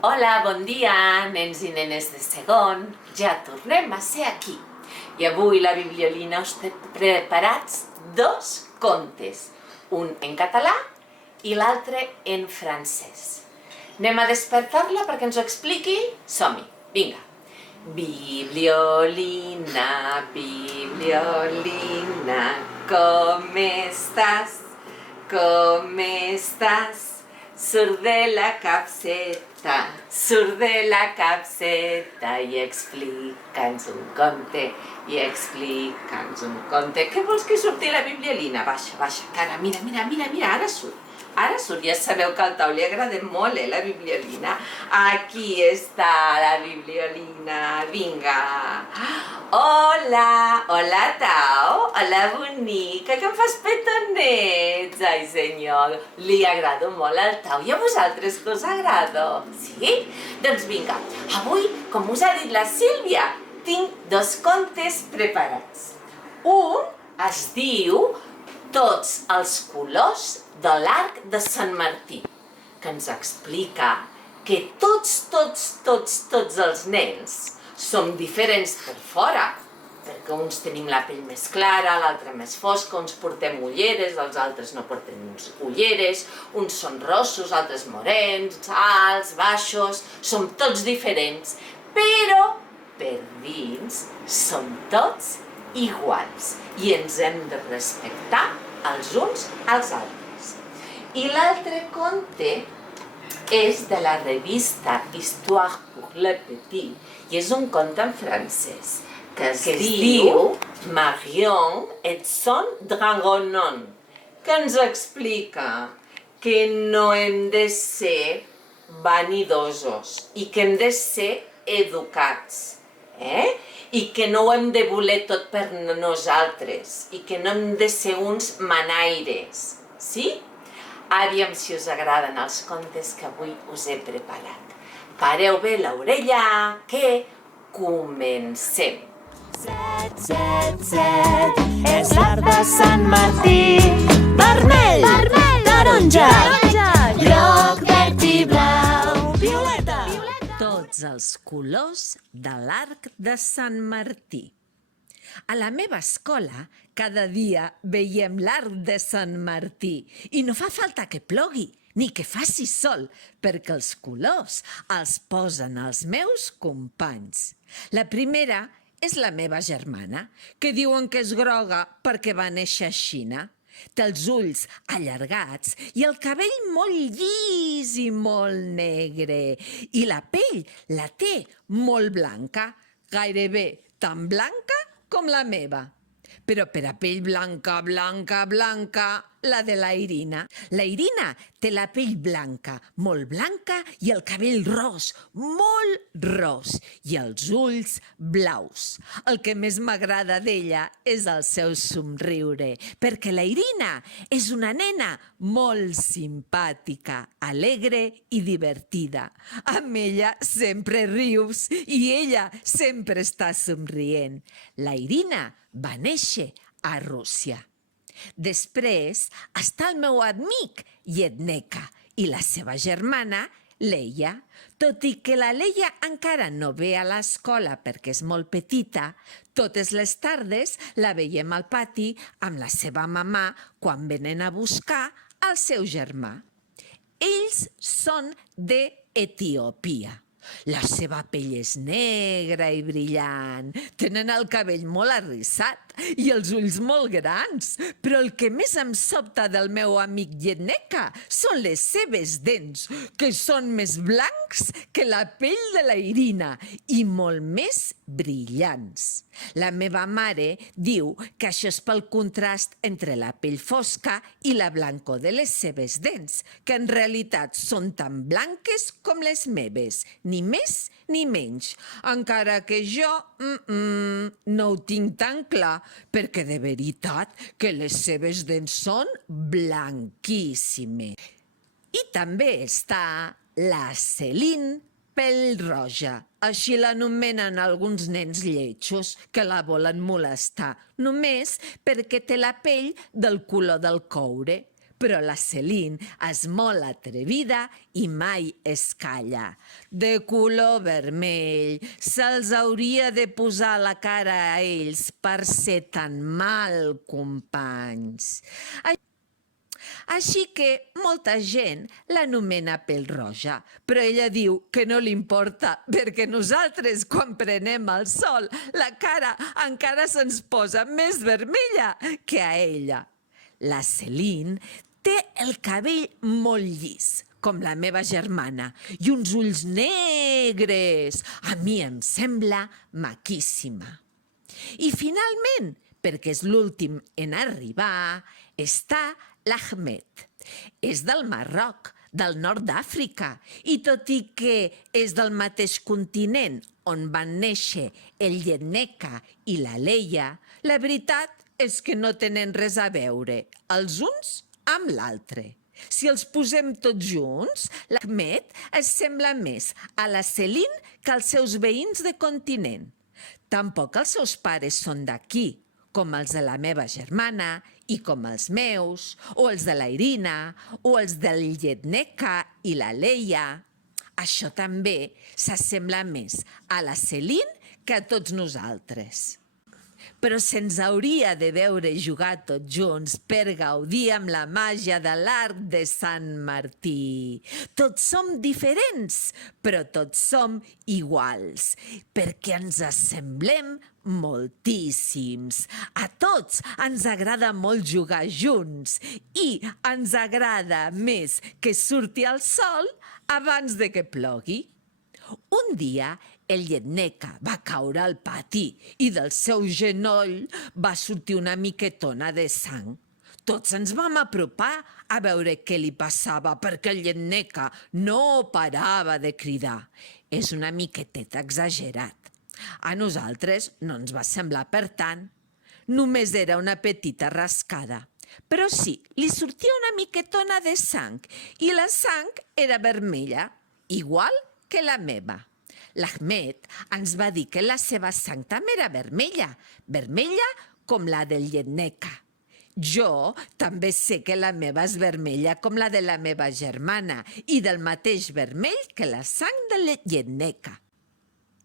Hola, bon dia, nens i nenes de segon. Ja tornem a ser aquí. I avui la Bibliolina us té preparats dos contes, un en català i l'altre en francès. Anem a despertar-la perquè ens ho expliqui? Som-hi, vinga. Bibliolina, Bibliolina, com estàs? Com estàs? Surt de la capseta i explica'ns un conte, Què vols que surti la Bibliolina? Baixa, cara, mira, ara surt. Ja sabeu que al Tau li agrada molt, la Bibliolina. Aquí està la Bibliolina, vinga. Hola, Tau, hola, bonica, que em fas petonets. Ai, senyor, li agrado molt al Tau. I a vosaltres que us agrado? Sí? Doncs vinga, avui, com us ha dit la Sílvia, tinc dos contes preparats. Un es diu Tots els colors de l'arc de Sant Martí, que ens explica que tots els nens som diferents per fora, perquè uns tenim la pell més clara, l'altre més fosca, uns portem ulleres, els altres no portem ulleres, uns són rossos, altres morens, alts, baixos, som tots diferents, però per dins som tots iguals i ens hem de respectar els uns als altres. I l'altre conte és de la revista Histoire pour le Petit i és un conte en francès que es diu Marion et son dragon, que ens explica que no hem de ser vanidosos i que hem de ser educats, i que no ho hem de voler tot per nosaltres i que no hem de ser uns manaires, sí? Aviam si us agraden els contes que avui us he preparat. Pareu bé l'orella, que comencem. Set, és l'arc de Sant Martí. Vermell, taronja, groc, verd i blau, violeta. Tots els colors de l'arc de Sant Martí. A la meva escola cada dia veiem l'arc de Sant Martí i no fa falta que plogui ni que faci sol perquè els colors els posen els meus companys. La primera és la meva germana, que diuen que és groga perquè va néixer a Xina. Té els ulls allargats i el cabell molt llis i molt negre. I la pell la té molt blanca, gairebé tan blanca com la meva. Però per a pell blanca, la de la Irina. La Irina té la pell blanca, molt blanca, i el cabell ros, molt ros, i els ulls blaus. El que més m'agrada d'ella és el seu somriure, perquè la Irina és una nena molt simpàtica, alegre i divertida. Amb ella sempre rius i ella sempre està somrient. La Irina va néixer a Rússia. Després està el meu amic Yedneka i la seva germana Leia. Tot i que la Leia encara no ve a l'escola perquè és molt petita, totes les tardes la veiem al pati amb la seva mamà quan venen a buscar el seu germà. Ells són d'Etiòpia. La seva pell és negra i brillant, tenen el cabell molt arrissat i els ulls molt grans, però el que més em sobta del meu amic Yedneka són les seves dents, que són més blancs que la pell de la Irina i molt més brillants. La meva mare diu que això és pel contrast entre la pell fosca i la blancor de les seves dents, que en realitat són tan blanques com les meves, ni més ni menys, encara que jo no ho tinc tan clar, perquè de veritat que les seves dents són blanquíssimes. I també està la Céline Pèl-roja, així l'anomenen alguns nens lletjos que la volen molestar, només perquè té la pell del color del coure. Però la Céline és molt atrevida i mai es calla. De color vermell, se'ls hauria de posar a la cara a ells per ser tan mal companys. Així que molta gent l'anomena Pèl-roja, però ella diu que no li importa perquè nosaltres, quan prenem el sol, la cara encara se'ns posa més vermella que a ella. La Céline té el cabell molt llis, com la meva germana, i uns ulls negres. A mi em sembla maquíssima. I finalment, perquè és l'últim en arribar, està l'Ahmed. És del Marroc, del nord d'Àfrica, i tot i que és del mateix continent on van néixer el Lletneca i la Leia, la veritat és que no tenen res a veure els uns amb l'altre. Si els posem tots junts, l'Ahmed es sembla més a la Céline que als seus veïns de continent. Tampoc els seus pares són d'aquí, com els de la meva germana i com els meus, o els de la Irina, o els del Lletneca i la Leia. Això també s'assembla més a la Céline que a tots nosaltres. Però se'ns hauria de veure jugar tots junts per gaudir amb la màgia de l'arc de Sant Martí. Tots som diferents, però tots som iguals, perquè ens assemblem moltíssims. A tots ens agrada molt jugar junts i ens agrada més que surti el sol abans de que plogui. Un dia, el Lletneca va caure al pati i del seu genoll va sortir una miquetona de sang. Tots ens vam apropar a veure què li passava perquè el Lletneca no parava de cridar. És una miqueteta exagerat. A nosaltres no ens va semblar per tant. Només era una petita rascada. Però sí, li sortia una miquetona de sang i la sang era vermella, igual que la meva. L'Ahmed ens va dir que la seva sang també era vermella, vermella com la del Lletneca. Jo també sé que la meva és vermella com la de la meva germana i del mateix vermell que la sang de la Lletneca.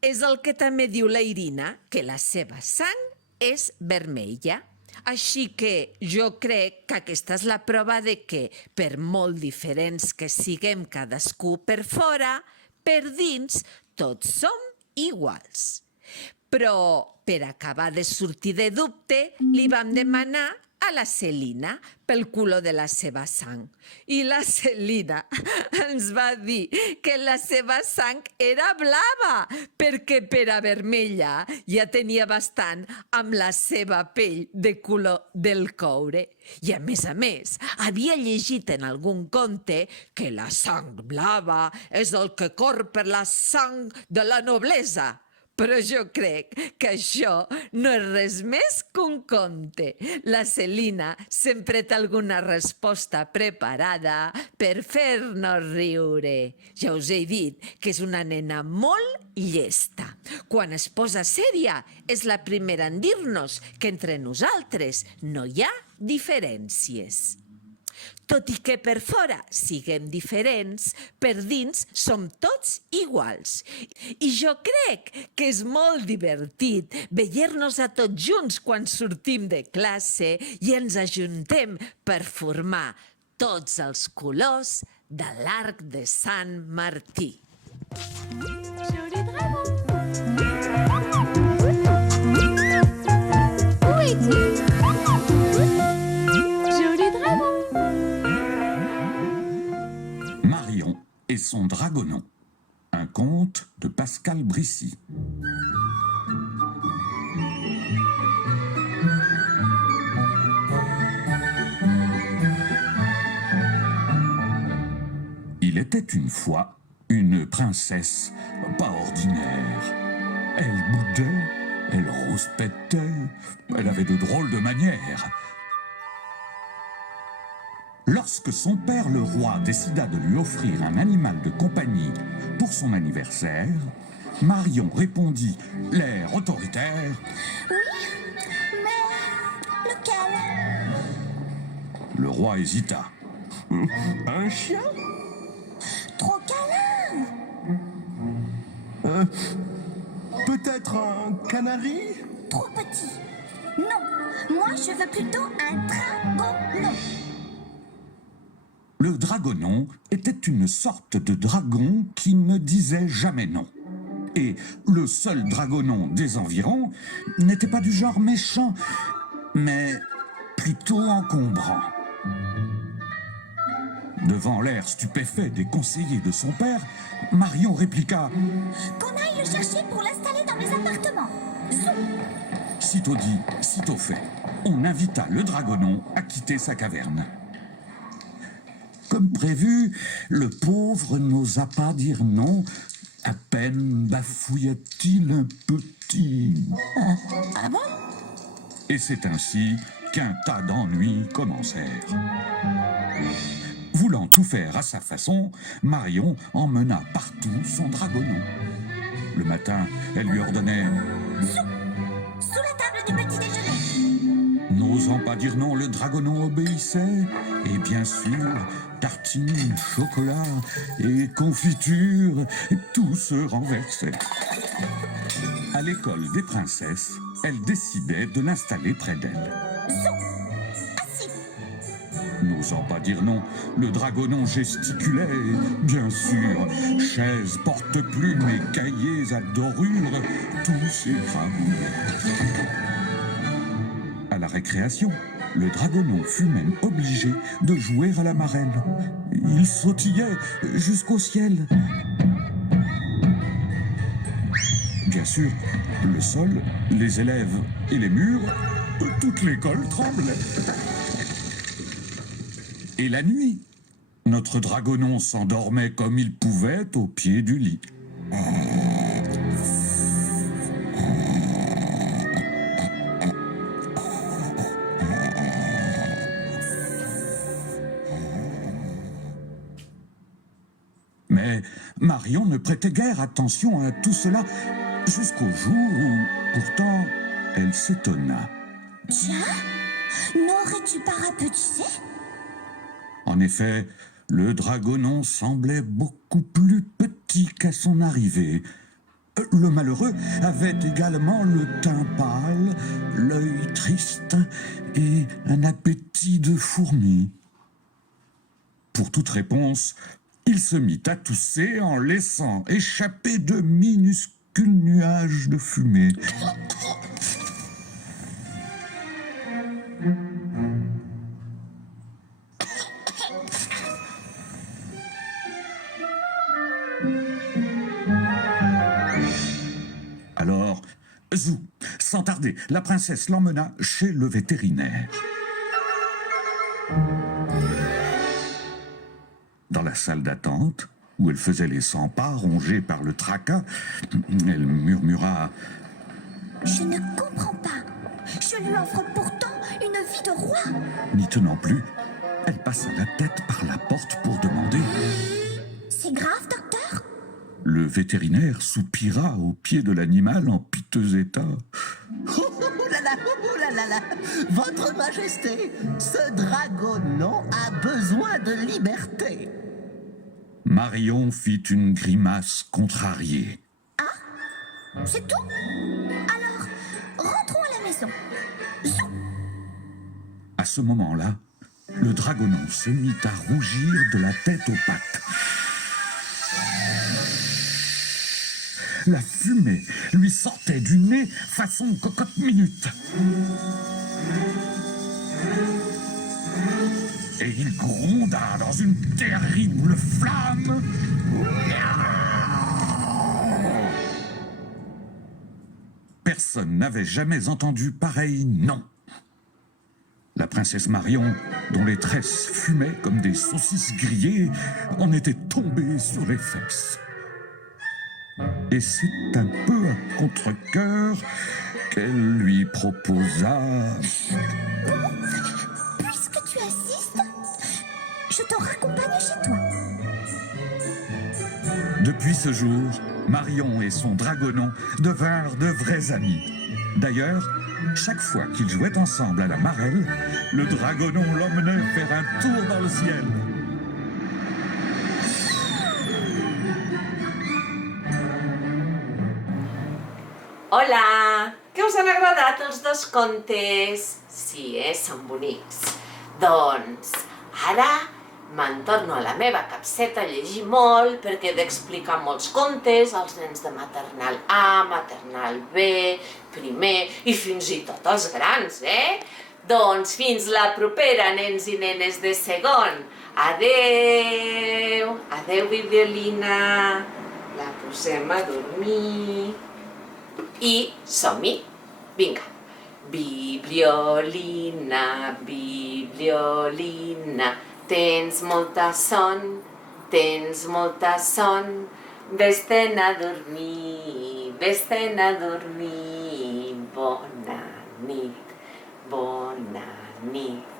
És el que també diu la Irina, que la seva sang és vermella. Així que jo crec que aquesta és la prova de que, per molt diferents que siguem cadascú per fora, per dins tots som iguals. Però per acabar de sortir de dubte li vam demanar a la Celina pel color de la seva sang. I la Celina ens va dir que la seva sang era blava, perquè per a vermella ja tenia bastant amb la seva pell de color del coure. I a més, havia llegit en algun conte que la sang blava és el que cor per la sang de la noblesa. Però jo crec que això no és res més que un conte. La Celina sempre té alguna resposta preparada per fer-nos riure. Ja us he dit que és una nena molt llesta. Quan es posa sèria, és la primera en dir-nos que entre nosaltres no hi ha diferències. Tot i que per fora siguem diferents, per dins som tots iguals. I jo crec que és molt divertit veure-nos a tots junts quan sortim de classe i ens ajuntem per formar tots els colors de l'arc de Sant Martí. Joli dragon! Où es-tu? Joli dragon! Marion et son dragonon. Un conte de Pascal Brissy. Il était une fois une princesse pas ordinaire. Elle boudait, elle rouspétait, elle avait de drôles de manières. Lorsque son père le roi décida de lui offrir un animal de compagnie pour son anniversaire, Marion répondit, l'air autoritaire: Oui, mais lequel? Le roi hésita. Un chien? Trop câlin. Peut-être un canari? Trop petit. Non, moi je veux plutôt un dragonon. Le dragonon était une sorte de dragon qui ne disait jamais non. Et le seul dragonon des environs n'était pas du genre méchant, mais plutôt encombrant. Devant l'air stupéfait des conseillers de son père, Marion répliqua Qu'on aille le chercher pour l'installer dans mes appartements. Zoom. Sitôt dit, sitôt fait. On invita le dragonon à quitter sa caverne. Comme prévu, le pauvre n'osa pas dire non. À peine bafouilla-t-il un petit. Ah bon? Et c'est ainsi qu'un tas d'ennuis commencèrent. Voulant tout faire à sa façon, Marion emmena partout son dragonon. Le matin, elle lui ordonnait Sous la table du petit déjeuner. N'osant pas dire non, le dragonon obéissait. Et bien sûr, tartines, chocolat et confiture, tout se renversait. À l'école des princesses, elle décidait de l'installer près d'elle. N'osant pas dire non, le dragonon gesticulait. Bien sûr, chaises, porte-plumes et cahiers à dorure, tout s'écrabouillait. À la récréation, le dragonon fut même obligé de jouer à la marelle. Il sautillait jusqu'au ciel. Bien sûr, le sol, les élèves et les murs, toute l'école tremblait. Et la nuit, notre dragonon s'endormait comme il pouvait au pied du lit. Mais Marion ne prêtait guère attention à tout cela jusqu'au jour où, pourtant, elle s'étonna. Tiens, n'aurais-tu pas rapetissé? En effet, le dragonon semblait beaucoup plus petit qu'à son arrivée. Le malheureux avait également le teint pâle, l'œil triste et un appétit de fourmi. Pour toute réponse, il se mit à tousser en laissant échapper de minuscules nuages de fumée. Alors, zou, sans tarder, la princesse l'emmena chez le vétérinaire. Dans la salle d'attente, où elle faisait les 100 pas rongés par le tracas, elle murmura « Je ne comprends pas. Je lui offre pourtant une vie de roi. » N'y tenant plus, elle passa la tête par la porte pour demander. C'est grave, docteur? Le vétérinaire soupira au pied de l'animal en piteux état. Oh là là, Votre Majesté, ce dragonon a besoin de liberté. Marion fit une grimace contrariée. C'est tout? Alors, rentrons à la maison. Zou. À ce moment-là, le dragonon se mit à rougir de la tête aux pattes. La fumée lui sortait du nez façon cocotte-minute. Et il gronda dans une terrible flamme. Personne n'avait jamais entendu pareil non. La princesse Marion, dont les tresses fumaient comme des saucisses grillées, en était tombée sur les fesses. Et c'est un peu à contre-cœur qu'elle lui proposa... Puisque tu assistes, je te raccompagne chez toi. Depuis ce jour, Marion et son dragonon devinrent de vrais amis. D'ailleurs, chaque fois qu'ils jouaient ensemble à la marelle, le dragonon l'emmenait faire un tour dans le ciel. Hola! Què us han agradat els dos contes? Sí, són bonics. Doncs ara me'n torno a la meva capseta a llegir molt perquè he d'explicar molts contes als nens de maternal A, maternal B, primer i fins i tot als grans, Doncs fins la propera, nens i nenes de segon. Adeu! Adeu, Bibliolina. La posem a dormir. I som-hi. Vinga. Bibliolina, Bibliolina, tens molta son, tens molta son. Vés-te'n a dormir, vés-te'n a dormir. Bona nit, bona nit.